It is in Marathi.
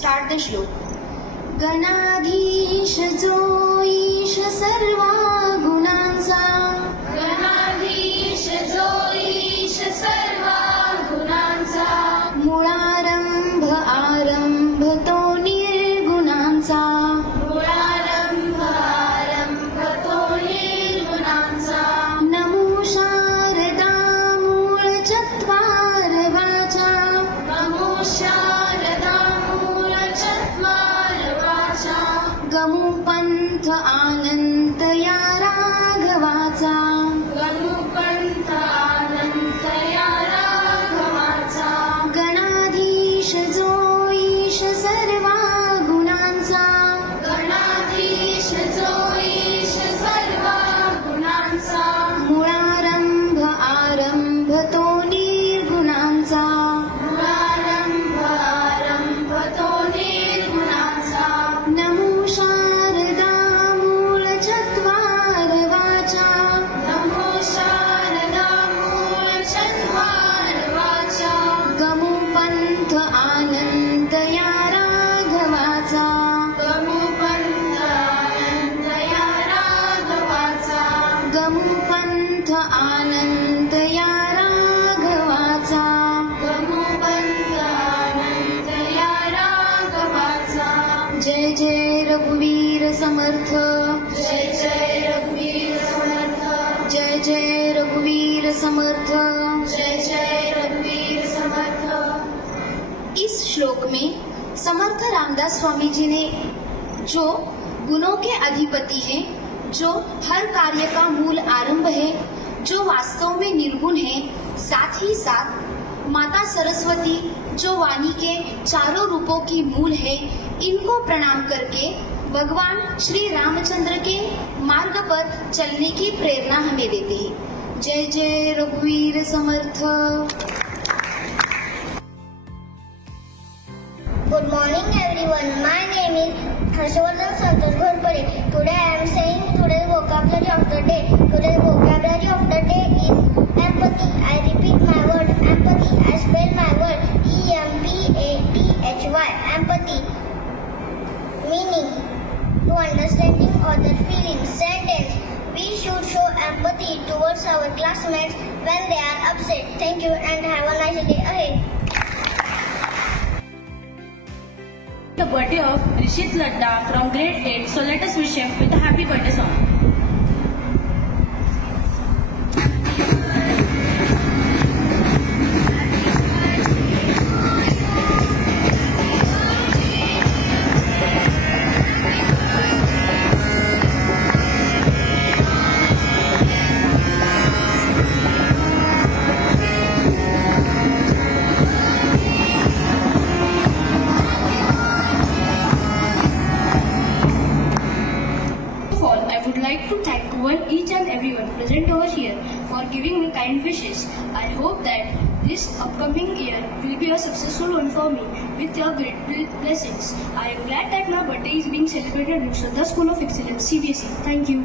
start the shlok. गणाधीश जो ईश सर्वा गुणांचा, गणाधीश जो ईश सर्वा गुणांचा, मुळारंभ आरंभ तो निर्गुणांचा, मुळारंभ आरंभ तो निर्गुणांचा. नमो शारदा मूळ चत्वार वाचा, नमो शारदा मूळ चत्वार वाचा, गमू पंथ आनंद या राघवाचा, गणुपंथ अनंत या राघवाचा. गणाधीश जो ईश सर्वा गुणांचा, गणाधीश जो ईश सर्वा गुणांचा, मुळारंभ आरंभ तो निर्गुणांचा, मुळारंभ आरंभ तो निर्गुणांचा. नमो शारदा मूळ चत्वार वाचा, नमो शारदा मूळ चत्वार वाचा, गमू पंथ आनंद या राघवाचा, गमुपंथ अनंत या राघवाचा, गमू पंथ आनंद या राघवाचा. गमुपंथ अनंत या राघवाचा. जय जय रघुवीर समर्थ, जय जय रघुवीर समर्थ, जय जय रघुवीर समर्थ. जय जय रघुवीर समर्थ. इस श्लोक में समर्थ रामदास स्वामी जी ने जो गुणों के अधिपति हैं, जो हर कार्य का मूल आरंभ है, जो वास्तव में निर्गुण है, साथ ही साथ माता सरस्वती जो वाणी के चारों रूपों की मूल है, इनको प्रणाम करके भगवान श्री रामचंद्र के मार्ग पर चलने की प्रेरणा हमें देते हैं. जय जय रघुवीर समर्थ. Good morning everyone. My name is Harshvardhan Santosh Ghorpade. Today I am saying today's vocabulary of the day. Today's vocabulary of the day is empathy. I repeat my word empathy. I spell my word E-M-P-A-T-H-Y. Empathy. Meaning to understanding other feelings. Sentence. We should show empathy towards our classmates when they are upset. Thank you and have a nice day ahead. The birthday of Rishit Ladda from grade 8, so let us wish him with a happy birthday song. I would like to thank each and everyone present over here for giving me kind wishes. I hope that this upcoming year will be a successful one for me with your great blessings. I am glad that my birthday is being celebrated with Shraddha School of Excellence, CBSE. Thank you.